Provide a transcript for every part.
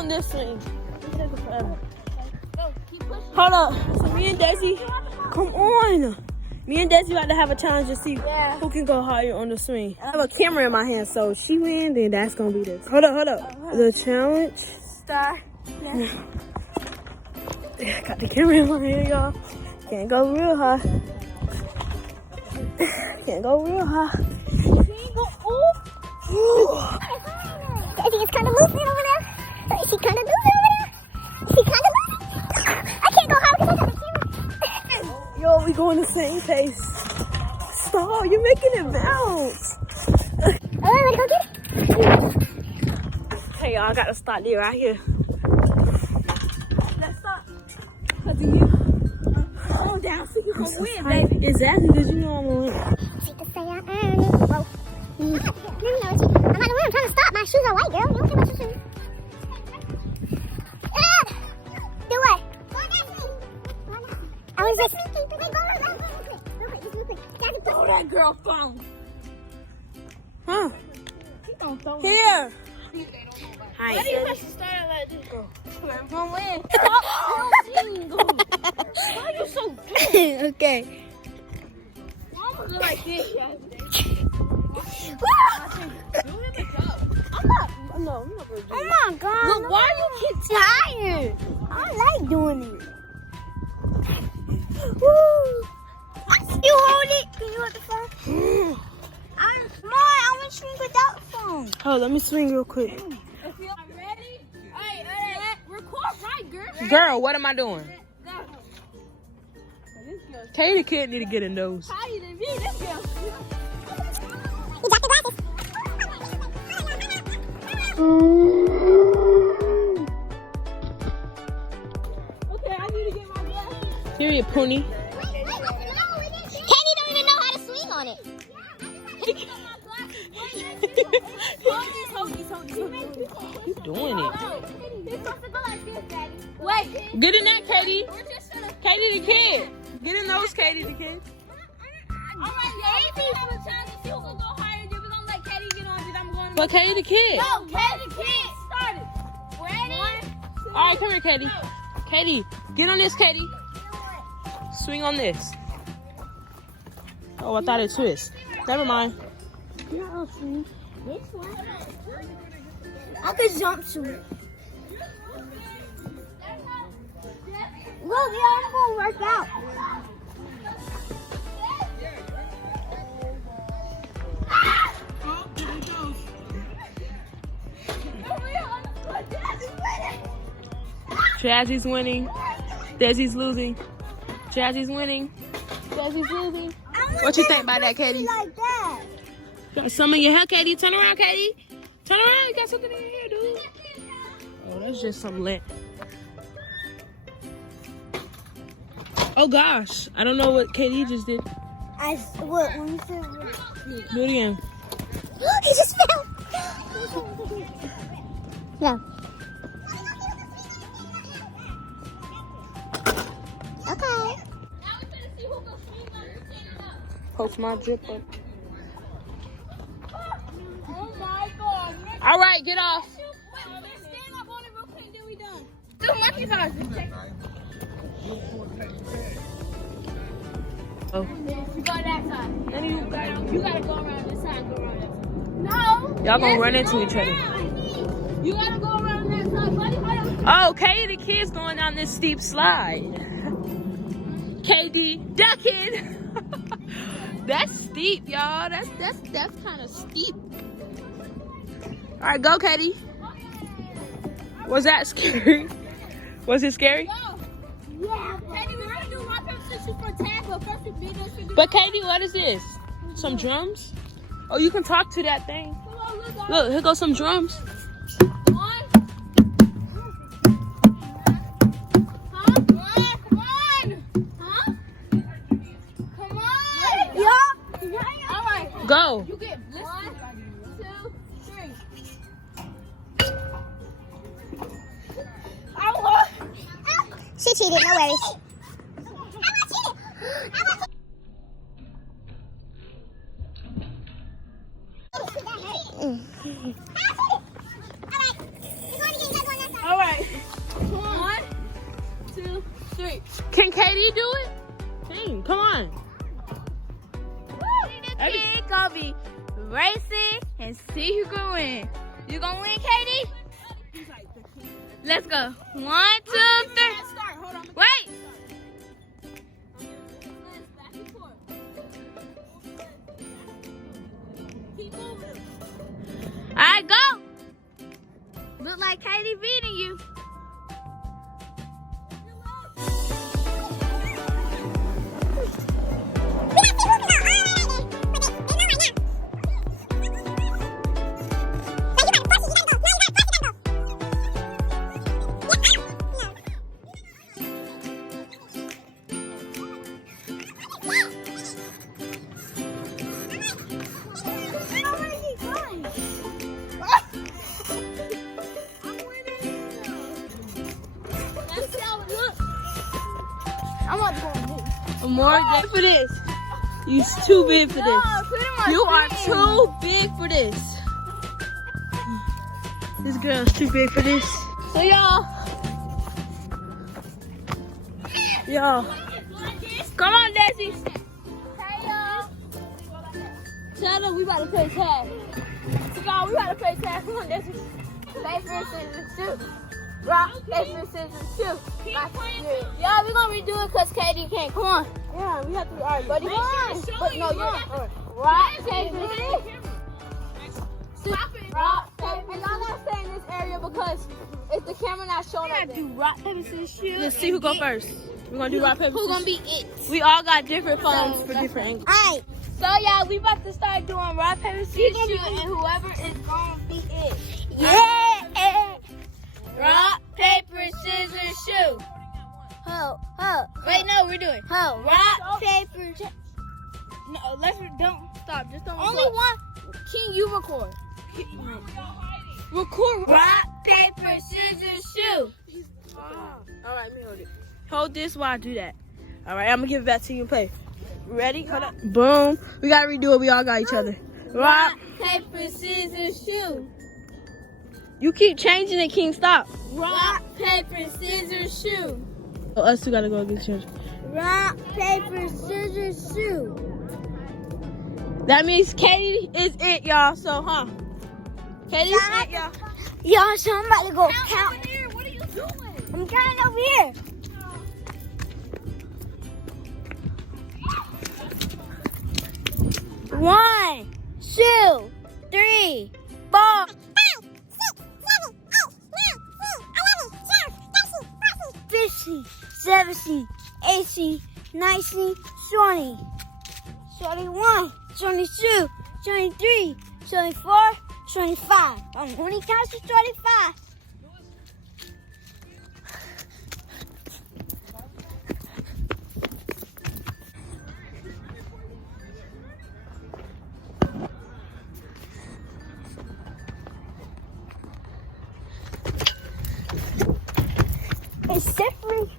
on this swing. It's taking forever. Hold up. So me and Desi, come on. Me and Desi about to have a challenge to see who can go higher on the swing. I have a camera in my hand, so she wins, then that's gonna be this. Hold up. The challenge start now. Got the camera in my hand, y'all. Can't go real high. Can't go real high. Can't go. Ooh. Desi is kind of losing over there. She kind of losing over there. She kind of losing. I can't go high because I got the camera. Yo, we going the same pace. Stop, you're making it bounce. Oh, ready to go get it? Hey, y'all, I gotta start there right here. Let's stop. Cause you go down so you can win, baby. Exactly, because you know I'm gonna win. She can say I earned it. Whoa. I'm not the way. I'm trying to stop. My shoes are white, girl. You don't care about your shoes. Do what? I was just speaking. Throw that girl phone. Huh? Here. Hi. Why do you have to start out like this? I'm gonna win. Why are you so good? Okay. I'm gonna look like this, y'all. I'm not gonna do it. Oh my God. Look, why you keep tired? I like doing it. Woo. You hold it. Can you hold the phone? I'm smart. I want to swing without the phone. Oh, let me swing real quick. I'm ready. Hey, record right, girl. Girl, what am I doing? Katie kid need to get in those. Higher than me, this girl. You got the glasses. Okay, I need to get my glasses. Period, Poonie. Katie don't even know how to swing on it. Hold this. You doing it? He's supposed to go like this, Daddy. Wait. Get in that, Katie. Katie the kid. Get in those, Katie the kid. Alright, y'all. We have a challenge. See who can go higher. Then we're gonna let Katie get on it. I'm going. But Katie the kid. No, Katie the kid. Started. Ready? All right, come here, Katie. Katie, get on this, Katie. Swing on this. Oh, I thought it twist. Never mind. This one. I could jump to it. Look, y'all, I'm gonna work out. Jazzy's winning. Desi's losing. Jazzy's winning. Desi's losing. What you think about that, Katie? Like that. Got some in your hair, Katie. Turn around, Katie. Turn around. You got something in your hair, dude. Oh, that's just some lint. Oh, gosh. I don't know what Katie just did. What? When you said what? Do it again. He just fell. No. Okay. Post my drip up. Oh my God. All right, get off. Stand up on it real quick, then we done. Do monkey bars. Oh. You go that side. Then you gotta go around this side, go around that side. No. Y'all gonna run into each other. You gotta go around that side, buddy. Oh, Katie the kid's going down this steep slide. KD ducking. That's steep, y'all. That's kind of steep. All right, go, Katie. Was that scary? Was it scary? Yeah. Katie, we're gonna do rock, paper, scissors for tag, but first we beat us. But Katie, what is this? Some drums? Oh, you can talk to that thing. Look, here goes some drums. One. Huh? Come on. Huh? Come on. Yeah. All right. Go. You get 1, 2, 3. She cheated, no worries. All you do it? King, come on. King gonna be racing and see who gonna win. You gonna win, Katie? Let's go. 1, 2, 3. Wait. Alright, go. Look like Katie beating you. More big for this. You're too big for this. You are too big for this. This girl's too big for this. So y'all, come on, Desi. Shut up, we about to play tag. So y'all, we about to play tag. Come on, Desi. Paper, scissors, shoot. Rock, paper, scissors, shoot. Yeah, we're gonna redo it because Katie can't. Come on. Yeah, we have to be alright, buddy. Come on. But no, you're Rock, paper, scissors. Stop it. Rock, paper, and I'm not saying this area because it's the camera not showing us. Do rock, paper, scissors, shoot. Let's see who go first. We're gonna do rock, paper, Who's gonna scissors. be it? We all got different phones for different angles. Alright. So y'all, we about to start doing rock, paper, scissors, shoot, and whoever is gonna be it. Yeah. Rock, paper, scissors, shoot. Wait, no, we're doing rock, paper. No, don't stop. Just don't. Only record. one. King, you record. Record. Rock, paper, scissors, shoot. All right, let me hold it. Hold this while I do that. All right, I'm gonna give it back to you and play. Ready? Hold up. Boom. We gotta redo it. We all got each other. Rock. Paper, scissors, shoot. You keep changing it, King. Stop. Rock, paper, scissors, shoot. Oh, us two gotta go against each other. Rock, paper, scissors, shoot. That means Katie is it, y'all. So, Katie's it, y'all. Y'all, so I'm about to go count. What are you doing? I'm counting over here. One, 2, 3, 4. 15, 17, 18, 19, 20, 21, 22, 23, 24, 25. I'm only counting to 25. It's different.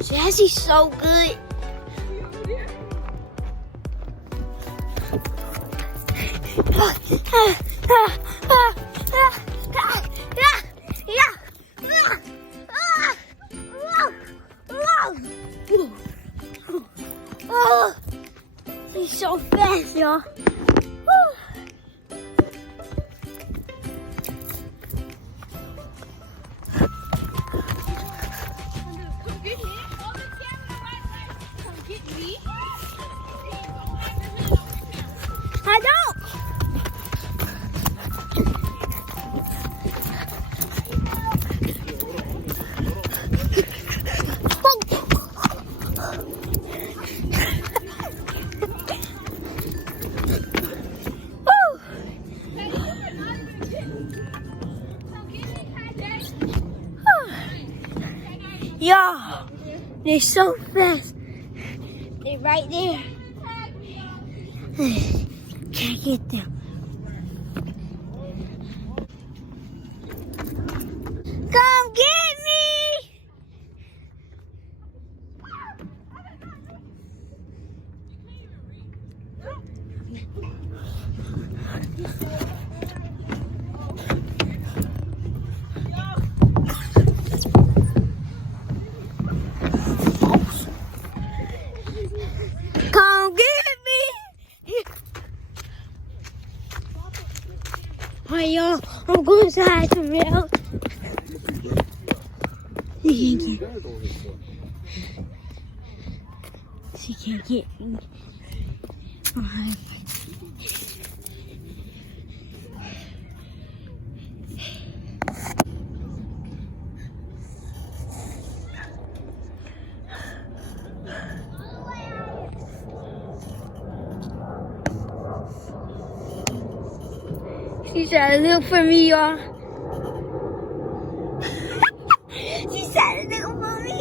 Jazzy's so good. He's so fast, y'all. I don't. Y'all, they're so fast. They're right there. Can't get them. Come get me! Come get me! Hi y'all, I'm going inside some milk. She can't get me. Alright. She's trying to look for me, y'all. She's trying to look for me.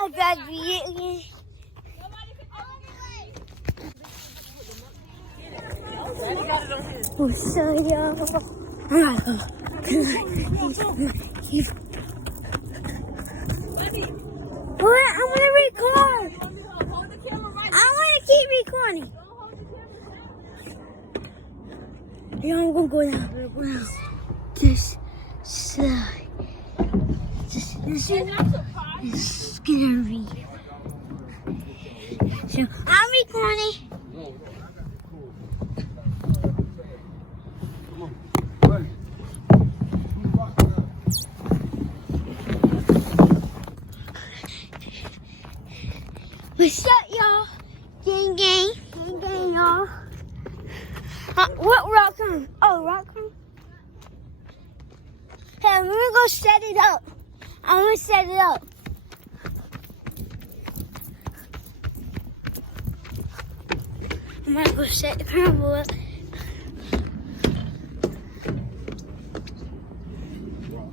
I got you again. Oh, so y'all. What? I want to record. I want to keep recording. Yeah, I'm gonna go down. This slide. This is scary. So I'm recording. What's up, y'all? Gang, gang. Gang, gang, y'all. What rock on? Oh, rock on? Hey, I'm gonna go set it up. I'm gonna set it up. I'm gonna go set the carnival up.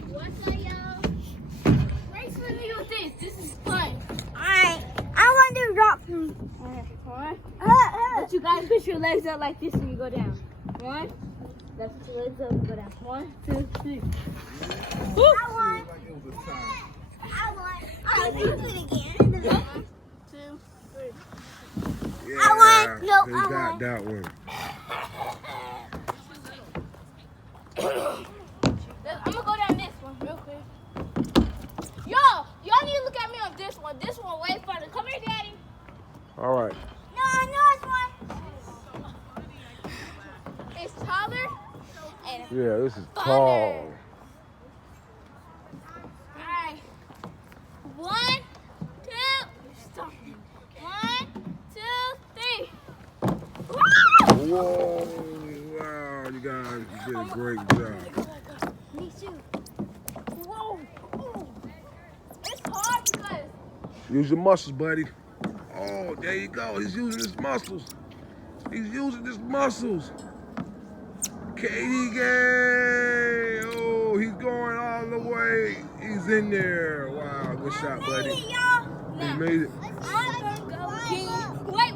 What's up, y'all? Race with me with this. This is fun. Alright, I want to rock from. Alright. But you gotta push your legs up like this when you go down. One. Let's put your legs up and go down. 1, 2, 3. I want. I'll do it again. 1, 2, 3. Yeah, I want. No, they I got want. that one. I'm gonna go down this one real quick. Y'all need to look at me on this one. This one way further. Come here, Daddy. All right. No, I know it's one. It's taller and Yeah, this is funner. tall. Alright. 1, 2, stop. 1, 2, 3. Whoa! Wow, you guys did a great job. Me too. Whoa. Ooh. It's hard because Use your muscles, buddy. Oh, there you go. He's using his muscles. He's using his muscles. Katie Gay. Oh, he's going all the way. He's in there. Wow, good shot, buddy. He made it. I'm gonna go. Wait.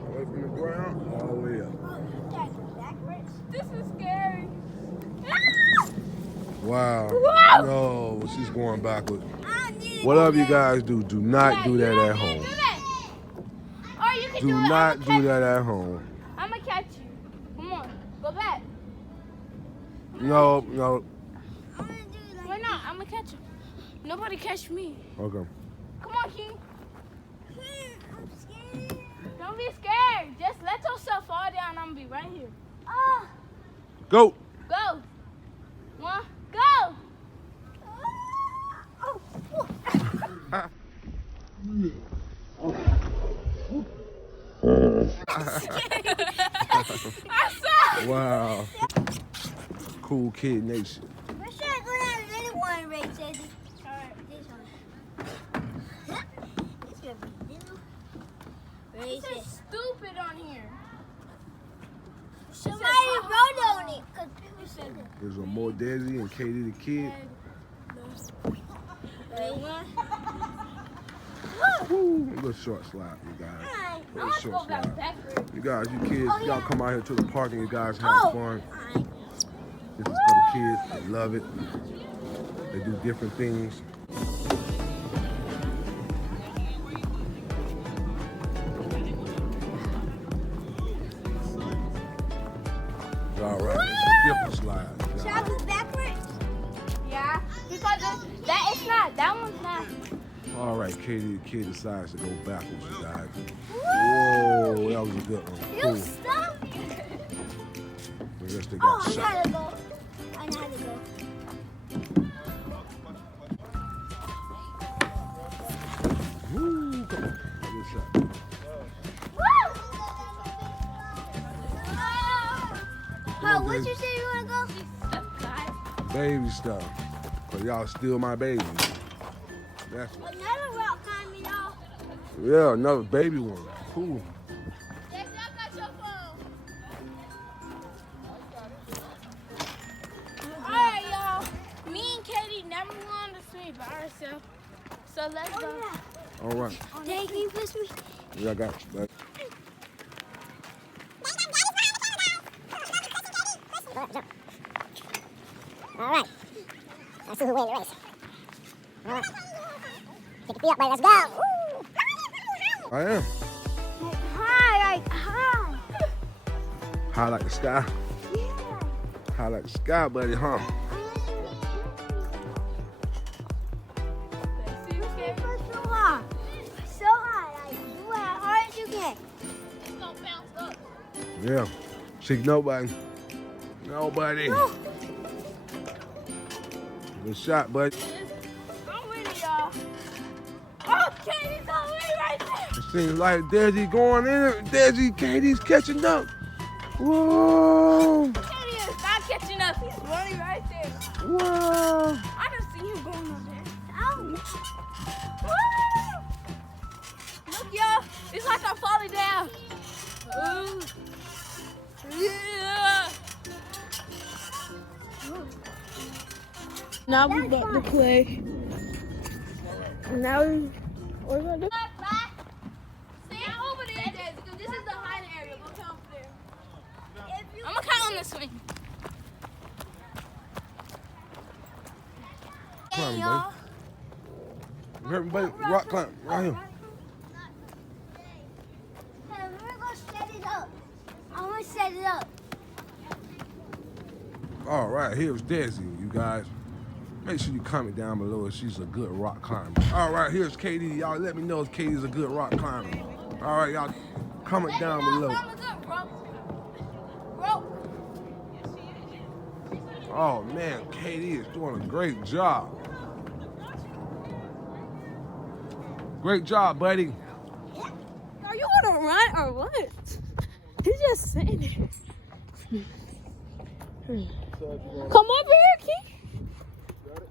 Away from the ground, all the way up. This is scary. Wow. Whoa. No, she's going backward. Whatever you guys do, do not do that at home. Or you can Do do it. not do that at home. I'm gonna catch you. Come on, go back. No. Why not? I'm gonna catch you. Nobody catch me. Okay. Come on, King. I'm scared. Don't be scared. Just let yourself fall down. I'm gonna be right here. Go. Go. 1, go. I saw. Wow. Cool Kid Nation. Where should I go down another one, Ray says? Alright, this one. It's gonna be little. Raise it. Stupid on here. Somebody wrote on it. Cause people said it. There's one more Desi and Katie the kid. Woo! Little short slide, you guys. Little short slide. You guys, you kids, y'all come out here to the park and you guys have fun. This is for the kids. They love it. They do different things. All right, it's a different slide. Should I move backwards? Yeah, because that one's not. All right, Katie the kid decides to go backwards, you guys. Whoa, that was a good one. You Cool. stop. I guess they Oh, got I shot. gotta go. I know how to go. Woo, come on. Good shot. How, what you say you wanna go? Baby stuff. Cause y'all still my babies. That's Another rock climbing, y'all. yeah, another baby one. Cool. Alright, y'all. Me and Katie never won the swing by ourselves. So let's go. All right. Dad, can you push me? Yeah, I got you, buddy. All right. Let's see who wins the race. All right. Take your feet up, buddy. Let's go. Woo. I am. High, like high. High like the sky. Yeah. High like the sky, buddy, huh? So high. So high. Like, do it as hard as you can. It's gonna bounce up. Yeah. See nobody. Nobody. No. Good shot, buddy. I'm winning, y'all. Oh, Katie's gonna win right there. It seems like Desi going in it. Desi, Katie's catching up. Whoa. Katie is not catching up. He's running right there. Whoa. I don't see him going up there. Oh. Woo! Look, y'all. It's like I'm falling down. Ooh. Yeah. Now we about to play. Now we, what are we gonna do? Stand over there, Desi, because this is the hiding area. Go count over there. I'm gonna count on this swing. Climb, buddy. You heard me, buddy? Rock climb. Right here. Hey, we're gonna set it up. I'm gonna set it up. All right, here's Desi, you guys. Make sure you comment down below if she's a good rock climber. All right, here's Katie. Y'all let me know if Katie's a good rock climber. All right, y'all comment down below. Oh man, Katie is doing a great job. Great job, buddy. Are you gonna run or what? He's just sitting there. Come over here, Key.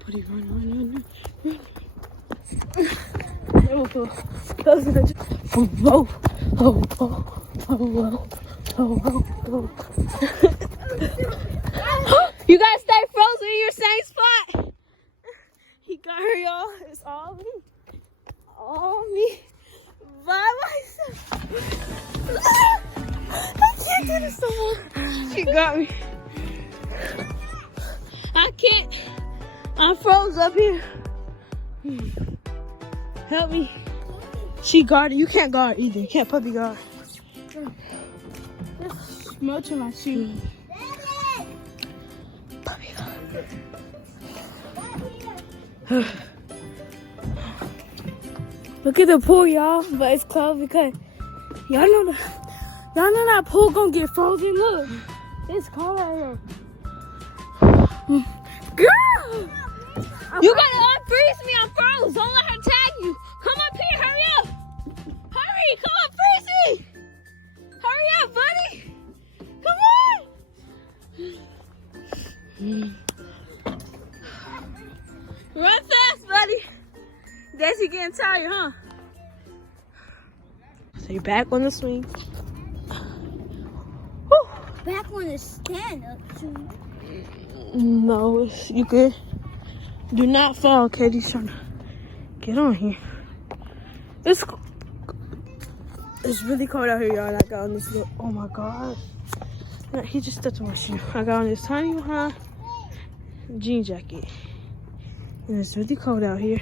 Buddy, run. There we go. You gotta stay frozen in your same spot. He got her, y'all. It's all me. All me. By myself. I can't do this no more. She got me. I can't. I froze up here. Help me. She guarded. You can't guard either. You can't puppy guard. Just smudging my shoe. Puppy guard. Look at the pool, y'all. But it's closed because y'all know that pool gonna get frozen. Look, it's cold out here. Girl! You gotta unfreeze me, I'm froze. Don't let her tag you. Come up here, hurry up. Hurry, come on, freeze me. Hurry up, buddy. Come on. Run fast, buddy. Desi getting tired, huh? So you're back on the swing. Back on the stand up too. No, you good. Do not fall, Katie's trying to get on here. It's really cold out here, y'all. I got on this little, oh my God. He just stepped on my shoe. I got on this tiny behind jean jacket. And it's really cold out here.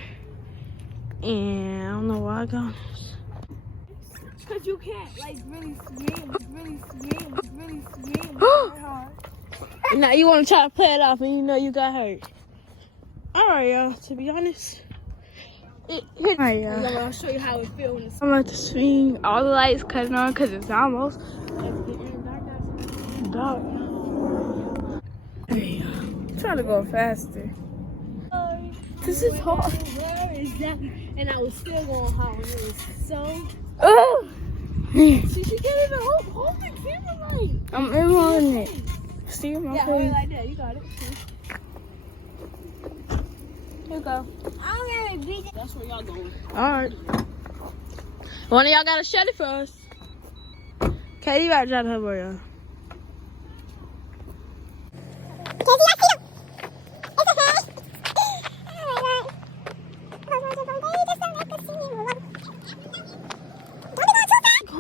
And I don't know why I got on this. Because you can't, like, really swim. Now you want to try to play it off and you know you got hurt. Alright, y'all. To be honest, alright, y'all. I'll show you how it feels. I'm about to swing. All the lights cutting on because it's almost dark. Hey, I'm trying to go faster. this is hard. Where is that? And I was still going hard. It was so. Oh! She can't even hold the camera light. I'm holding it. See my Yeah, hold it face? like that. You got it. Here you go. I'm gonna beat it. That's where y'all going. Alright. One of y'all gotta shut it for us. Katie about to try to help her, y'all.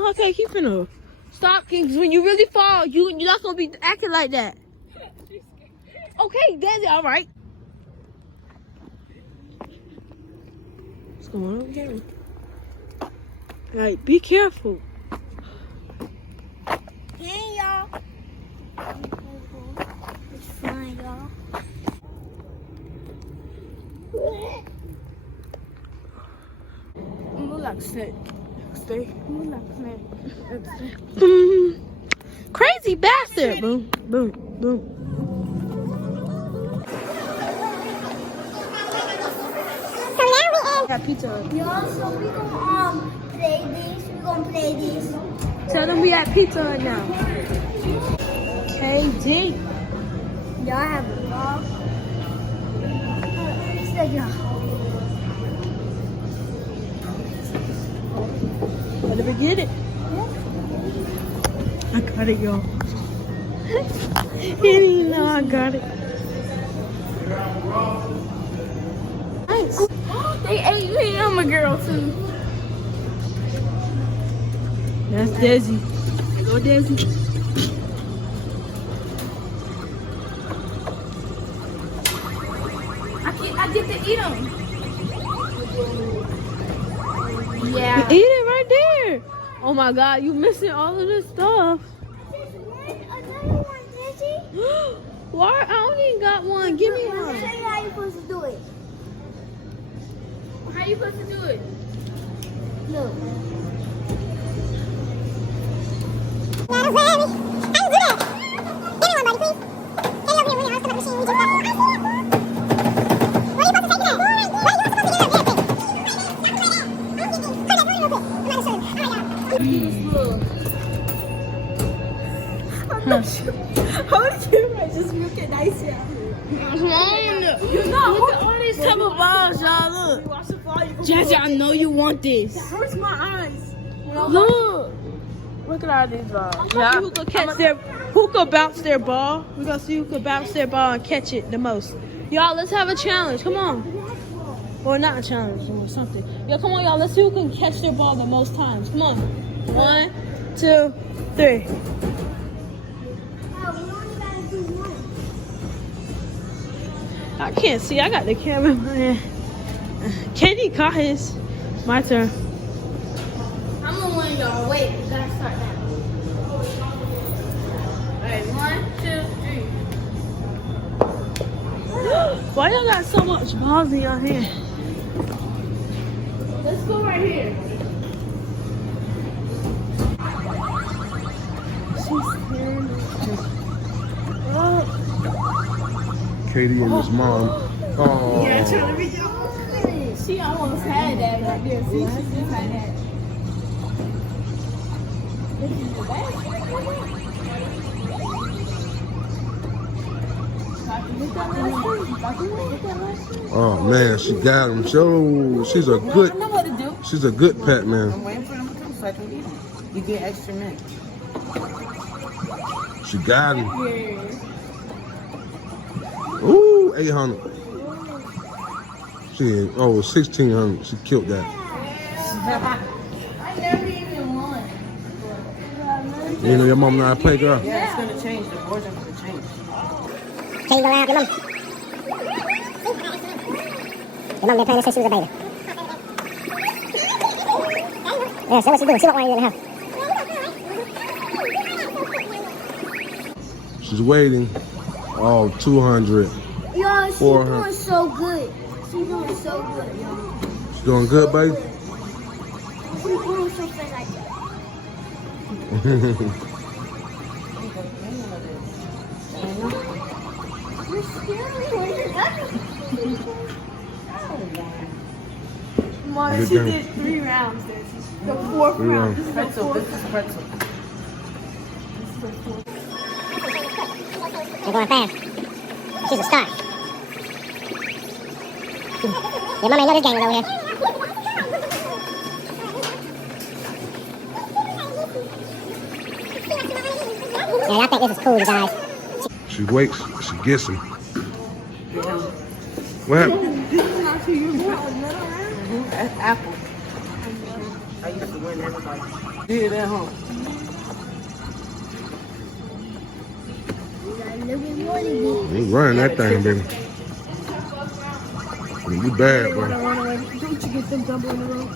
Okay, keep it up. Stop, Kings. When you really fall, you're not gonna be acting like that. Okay, that's it. All right. What's going on here? All right, be careful. Hey, y'all. It's fine, y'all. Move like snake. Stay. Move like snake. Crazy bastard. Boom, boom, boom. So now we Got pizza. y'all, so we gonna play this. We gonna play this. Tell them we at Pizza Hut now. KD. Y'all have a ball. Say y'all. Better get it. I got it, y'all. He didn't know I got it. Nice. They ate me. I'm a girl too. That's Desi. Go Desi. I get to eat them. Yeah. Eat it right there. Oh my God, you missing all of this stuff. Another one, Dizzy. Why? I only got one. Give me Let me one. show you how you're supposed to do it. How you supposed to do it? Look. How did you just look at nice here? You know, look at all these type of balls, y'all. Look. Jazzy, I know you want this. It hurts my eyes. Look. Look at all these balls. Yeah. Who could bounce their ball? We're gonna see who could bounce their ball and catch it the most. Y'all, let's have a challenge. Come on. Well, not a challenge or something. Yo, come on, y'all. Let's see who can catch their ball the most times. Come on. 1, 2, 3. I can't see. I got the camera in my hand. Katie caught his. My turn. I'm gonna win, y'all. Wait, we gotta start now. Alright, 1, 2, 3. Why y'all got so much balls in your hand? Let's go right here. Katie and his mom. Oh. Yeah, trying to reach out. She almost had that right there. See, she just had that. This is the best. Oh man, she got him. She's a good. I know what to do. She's a good pet, man. I'm waiting for them to do like I'm eating. You get extra mint. She got him. Ooh, 800. She 1600. She killed that. I never even won. You know your mom not a play girl. Yeah, it's gonna change. The boards are gonna change. Can you go out, your mom? Your mom been playing this since she was a baby. Yeah, see what she doing. She don't want you in the house. She's waiting. Oh, 200. Yo, she's 400. doing so good. She's doing so good, yo. She's doing good, baby. She's doing so good like that. You're scary when you're Mom, Good she game. did 3 rounds there. The 4th Three round. rounds. This is the Pretzel. 4th. This is pretzel. You're going fast. She's a star. Your mama ain't know this game was over here. Yeah, I think this is cool, you guys. She waits. She gets him. What happened? That's apple. I used to win everybody. Did at home. You running that thing, baby. You bad, bro. Don't you get them double in a row?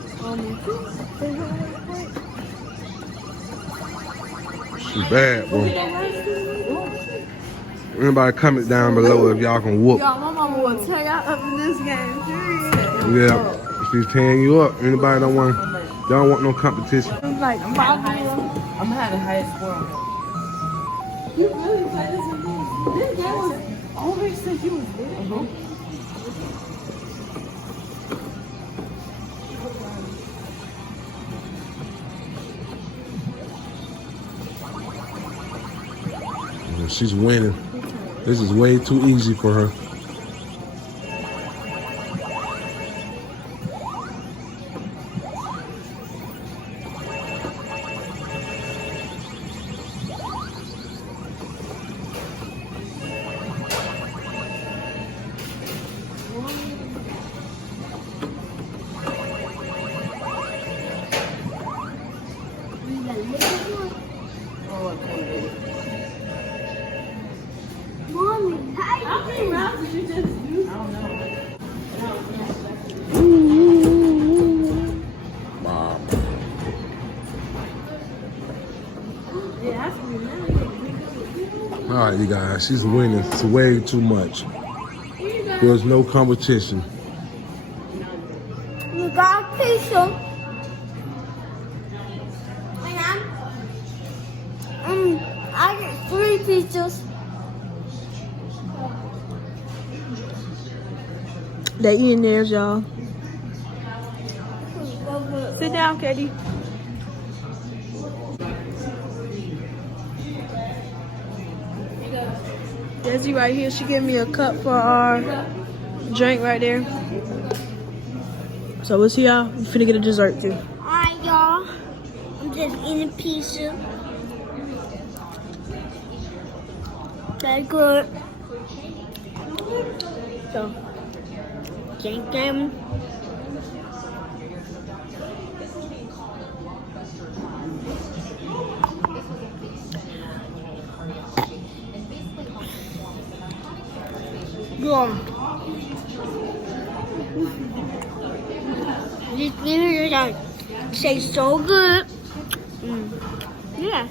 She bad, bro. Anybody comment down below if y'all can whoop. Y'all, my mama will tear y'all up in this game. Period. Yeah, she's tearing you up. Anybody don't want no competition. It's like I'm five gonna have the highest score on You really play this with me. This game was always since you was there. She's winning. This is way too easy for her. Mommy, How many rounds did you just do? Wow. Yeah, that's really nice. All right, you guys. She's winning. It's way too much. There's no competition. you got a pizza. I get 3 pizzas. They eating theirs, y'all. Sit down, Katie. Desi right here, she gave me a cup for our drink right there. So we'll see y'all. We finna get a dessert too. Alright, y'all. I'm just eating pizza. That's good. So, drinking. Yeah. This video tastes so good. Yeah.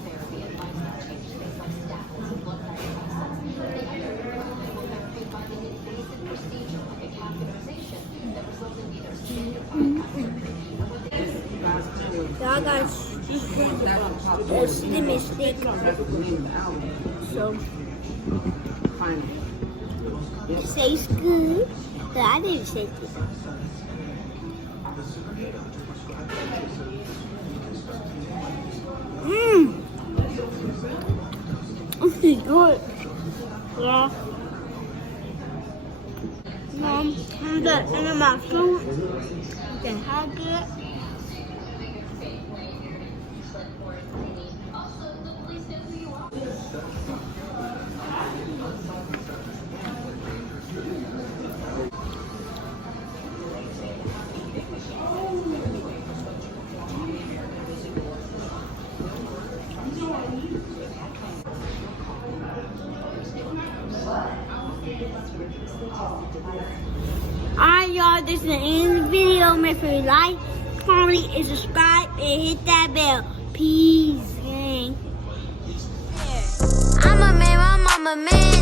Y'all guys, it's the mistake. So, it tastes good, but I didn't taste it. This is good. Yeah. Mom, I'm done eating my food. You can have it. Alright, y'all, this is the end of the video. Make sure you like, comment, and subscribe, and hit that bell. Peace, gang. I'm a man, my mama man.